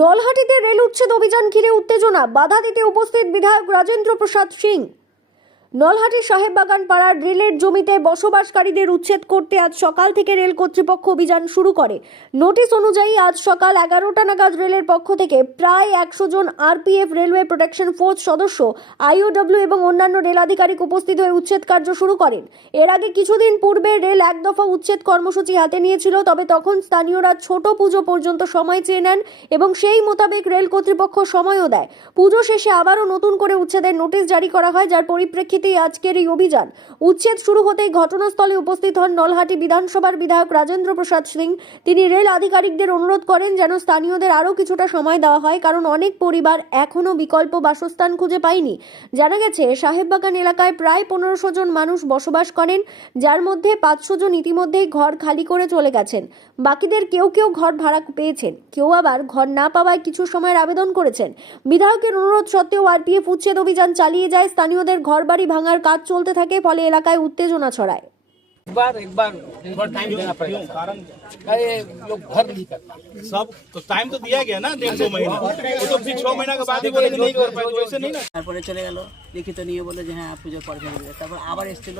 নলহাটিতে rail উচ্ছেদ অভিযান ঘিরে উত্তেজনা। বাধা দিতে উপস্থিত বিধায়ক রাজেন্দ্র প্রসাদ সিং। নলহাটি সাহেববাগান পাড়ার রেলের জমিতে বসবাসকারীদের উচ্ছেদ করতে আজ সকাল থেকে রেল কর্তৃপক্ষ অভিযান শুরু করে। নোটিশ অনুযায়ী আজ সকাল এগারোটা নাগাদ রেলের পক্ষ থেকে প্রায় একশো জন আরপিএফ রেলওয়ে প্রোটেকশন ফোর্স সদস্য, আইওডব্লিউ এবং অন্যান্য রেল আধিকারিক উপস্থিত হয়ে উচ্ছেদ কার্য শুরু করেন। এর আগে কিছুদিন পূর্বে রেল এক দফা উচ্ছেদ কর্মসূচি হাতে নিয়েছিল, তবে তখন স্থানীয়রা ছোট পুজো পর্যন্ত সময় চেয়ে নেন এবং সেই মোতাবেক রেল কর্তৃপক্ষ সময়ও দেয়। পুজো শেষে আবারও নতুন করে উচ্ছেদের নোটিশ জারি করা হয়, যার পরিপ্রেক্ষিতেই আজকের এই অভিযান। উচ্ছেদ শুরু হতেই ঘটনাস্থলে উপস্থিত হন নলহাটি বিধানসভার বিধায়ক রাজেন্দ্র প্রসাদ সিং। তিনি রেল আধিকারিকদের অনুরোধ করেন যেন স্থানীয়দের আরও কিছুটা সময় দেওয়া হয়, কারণ অনেক পরিবার এখনও বিকল্প বাসস্থান খুঁজে পায়নি। জানা গেছে, সাহেববাগান এলাকায় প্রায় পনেরোশো জন মানুষ বসবাস করেন, যার মধ্যে পাঁচশো জন ইতিমধ্যেই ঘর খালি করে চলে গেছেন। বাকিদের কেউ কেউ ঘর ভাড়া পেয়েছেন, কেউ আবার ঘর না পাওয়ায় কিছু সময়ের আবেদন করেছেন। বিধায়কের অনুরোধ সত্ত্বেও আরপিএফ উচ্ছেদ অভিযান চালিয়ে যায়, স্থানীয়দের ঘরবাড়ি ভাঙার কাজ চলতে থাকে ফলে এলাকায় উত্তেজনা ছড়ায় एक बार एक बार थोड़ा टाइम देना पड़ेगा कारण अरे लोग घर नहीं करता सब तो टाइम तो दिया गया ना डेढ़ दो महीना वो तो फिर छह महीना के बाद ही बोलेंगे नहीं कर पाए तो वैसे नहीं ना তারপরে চলে গেল লিখিত নিয়ে বললো যে হ্যাঁ পুজোর পর ভেঙে দেবে তারপর আবার এসেছিল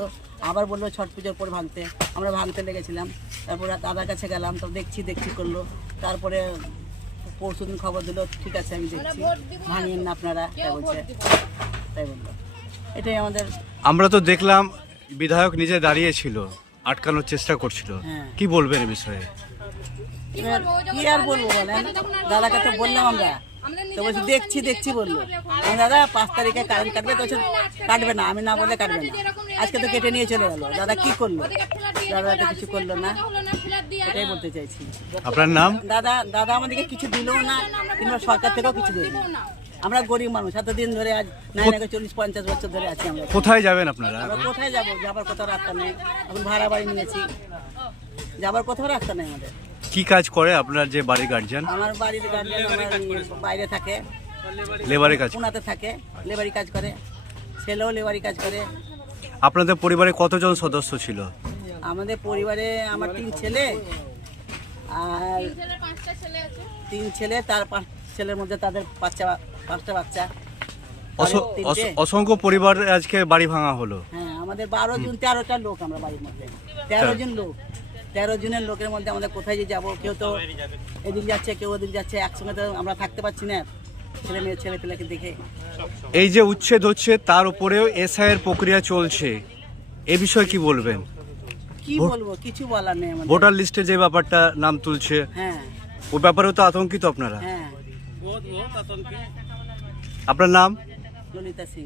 আবার বললো ছট পুজোর পর ভাঙতে আমরা ভাঙতে লেগেছিলাম তারপর দাদার কাছে গেলাম তো দেখছি দেখছি করলো তারপরে পরশু দিন খবর দিল ঠিক আছে আমি দেখছি ভাঙিয়েন না আপনারা তাই বলছে তাই বললো এটাই আমাদের আমরা তো দেখলাম বিধায়ক নিজে দাঁড়িয়ে ছিল আটকানোর চেষ্টা করছিল। হ্যাঁ। কি বলবেন এ বিষয়ে? এবার কি আর বলব বলেন? দাদাকে তো বললাম আমরা। তো বলছি দেখছি দেখছি বলল। আমি দাদা পাঁচ তারিখে কারেন্ট কাটবে তো বলছে, কাটবে না আমি না বলে কাটবে না। আজকে তো কেটে নিয়ে চলে গেলো। দাদা কি করল? দাদা তো কিছু করল না। এটাই বলতে চাইছি। আপনার নাম? দাদা দাদা আমাদেরকে কিছু দিলও না কিংবা সরকার থেকেও কিছু দেয়নি আমরা গরিব মানুষ এতদিন ধরে আজ নাই নাকি চল্লিশ পঞ্চাশ বছর ধরে আছি আমরা। কোথায় যাবেন আপনারা? আমরা কোথায় যাব? যাবার কোথাও রাস্তা নেই। এখন ভাড়া বাড়ি নিয়েছি। যাবার কোথাও রাস্তা নেই আমাদের। কি কাজ করে আপনার যে বাড়ির গার্জিয়ান আমার বাড়ির গার্জেন আমার বাইরে থাকে। লেবারের কাজ পুনাতে থাকে লেবারি কাজ করে। ছেলেও লেবারি কাজ করে। আপনাদের পরিবারে কতজন সদস্য ছিল? আমাদের পরিবারে আমার তিন ছেলে আর তিন ছেলে তার পাঁচ ছেলের মধ্যে তাদের বাচ্চা পাঁচটা বাচ্চা। অস- অসংখ্য পরিবার আজকে বাড়ি ভাঙা হলো। হ্যাঁ আমাদের বারো জন তেরোটা লোক আমরা বাড়ির মধ্যে। তেরো জন লোক। তেরো জনের লোকের মধ্যে আমাদের কোথায় যে যাব কেউ তো এদিন যাচ্ছে কেউ ওদিন যাচ্ছে একসঙ্গে তো আমরা থাকতে পারছি না। ছেলে মেয়ে ছেলে পেলেকে দেখে। এই যে উচ্ছেদ হচ্ছে তার উপরেও এর প্রক্রিয়া চলছে। এ বিষয়ে কি বলবেন? কি বলব? কিছু বলার নেই আমাদের। ভোটার লিস্টে যে ব্যাপারটা নাম তুলছে হ্যাঁ। ও ব্যাপারেও তো আতঙ্কিত আপনারা? হ্যাঁ। আপনার নাম? ললিতা সিং।